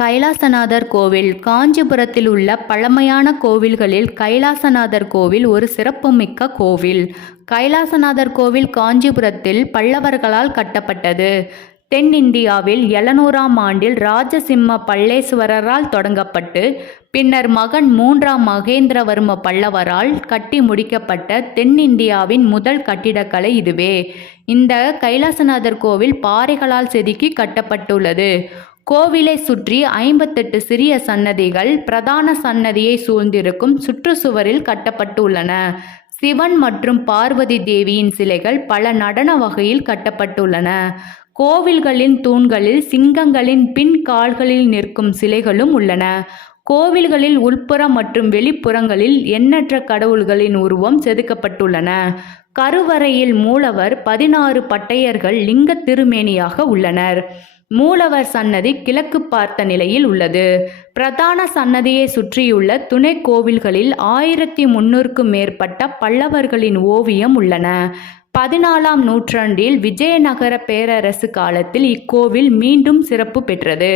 கைலாசநாதர் கோவில் காஞ்சிபுரத்தில் உள்ள பழமையான கோவில்களில் கைலாசநாதர் கோவில் ஒரு சிறப்புமிக்க கோவில். கைலாசநாதர் கோவில் காஞ்சிபுரத்தில் பல்லவர்களால் கட்டப்பட்டது. தென்னிந்தியாவில் எழுநூறாம் ஆண்டில் ராஜசிம்ம பல்லேஸ்வரரால் தொடங்கப்பட்டு பின்னர் மகன் மூன்றாம் மகேந்திரவர்ம பல்லவரால் கட்டி முடிக்கப்பட்ட தென்னிந்தியாவின் முதல் கட்டிடக்கலை இதுவே. இந்த கைலாசநாதர் கோவில் பாறைகளால் செதுக்கி கட்டப்பட்டுள்ளது. கோவிலை சுற்றி ஐம்பத்தெட்டு சிறிய சன்னதிகள் பிரதான சன்னதியை சூழ்ந்திருக்கும் சுற்றுச்சுவரில் கட்டப்பட்டுள்ளன. சிவன் மற்றும் பார்வதி தேவியின் சிலைகள் பல நடன வகையில் கட்டப்பட்டுள்ளன. கோவில்களின் தூண்களில் சிங்கங்களின் பின் கால்களில் நிற்கும் சிலைகளும் உள்ளன. கோவில்களில் உள்புறம் மற்றும் வெளிப்புறங்களில் எண்ணற்ற கடவுள்களின் உருவம் செதுக்கப்பட்டுள்ளன. கருவறையில் மூலவர் பதினாறு பட்டையர்கள் லிங்க திருமேனியாக உள்ளனர். மூலவர் சன்னதி கிழக்கு பார்த்த நிலையில் உள்ளது. பிரதான சன்னதியை சுற்றியுள்ள துணை கோவில்களில் ஆயிரத்தி முன்னூறுக்கும் மேற்பட்ட பல்லவர்களின் ஓவியம் உள்ளன. பதினாலாம் நூற்றாண்டில் விஜயநகர பேரரசு காலத்தில் இக்கோவில் மீண்டும் சிறப்பு பெற்றது.